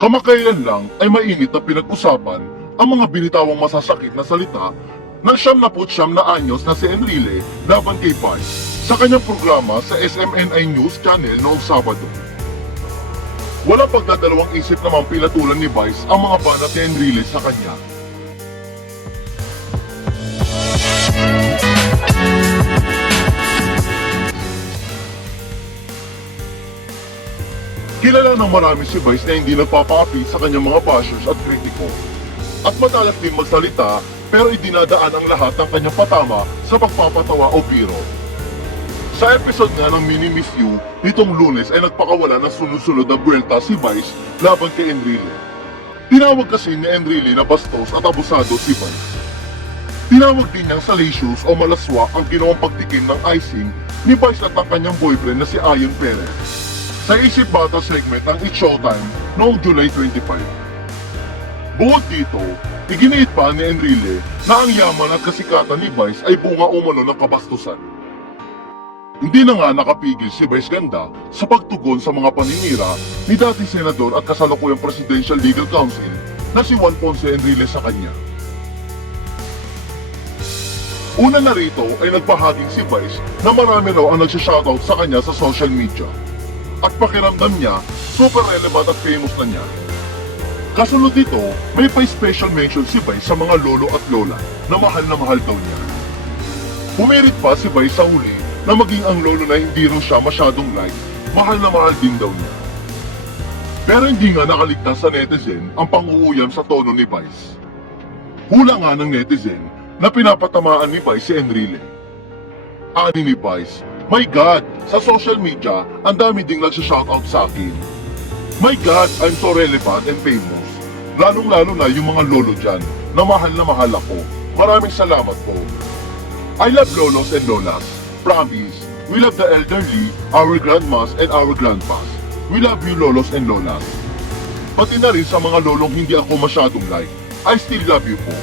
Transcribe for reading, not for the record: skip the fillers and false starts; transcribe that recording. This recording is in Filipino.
Kamakailan lang ay mainit na pinag-usapan ang mga binitawang masasakit na salita ng 79 na anyos na si Enrile laban kay Vice sa kanyang programa sa SMNI News Channel noong Sabado. Wala pagdadalawang isip namang pinatulan ni Vice ang mga banat ni Enrile sa kanya. Kilala ng marami si Vice na hindi nagpapaapi sa kanyang mga bashers at kritiko. At madalas din magsalita pero idinadaan ang lahat ng kanyang patama sa pagpapatawa o biro. Sa episode nga ng Mini Miss You nitong Lunes ay nagpakawala ng sunod-sunod na buwelta si Vice laban kay Enrile. Tinawag kasi ni Enrile na bastos at abusado si Vice. Tinawag din niyang salacious o malaswa ang ginawang pagtikim ng icing ni Vice at ang kanyang boyfriend na si Ian Perez sa Isip Bata segment ng It's Showtime noong July 25. Bukod dito, iginiit pa ni Enrile na ang yaman at kasikatan ni Vice ay bunga umano ng kabastusan. Hindi na nga nakapigil si Vice Ganda sa pagtugon sa mga paninira ni dating senador at kasalukuyang Presidential Legal Counsel na si Juan Ponce Enrile sa kanya. Una na rito ay nagpahaging si Vice na marami raw ang nagsishoutout sa kanya sa social media. At pakiramdam niya, super relevant at famous na niya. Kasunod dito, may pa-special mention si Vice sa mga lolo at lola na mahal daw niya. Pumirit pa si Vice sa huli na maging ang lolo na hindi raw siya masyadong like, mahal na mahal din daw niya. Pero hindi nga nakaligtas sa netizen ang pang-uuyam sa tono ni Vice. Hula nga ng netizen na pinapatamaan ni Vice si Enrile. Ani ni Vice, "My God, sa social media, ang dami ding nagsha-shoutout sa akin. My God, I'm so relevant and famous. Lalong-lalo na yung mga lolo dyan, na mahal ako. Maraming salamat po. I love lolos and lolas. Promise, we love the elderly, our grandmas and our grandpas. We love you lolos and lolas. Pati na rin sa mga lolong hindi ako masyadong like, I still love you po.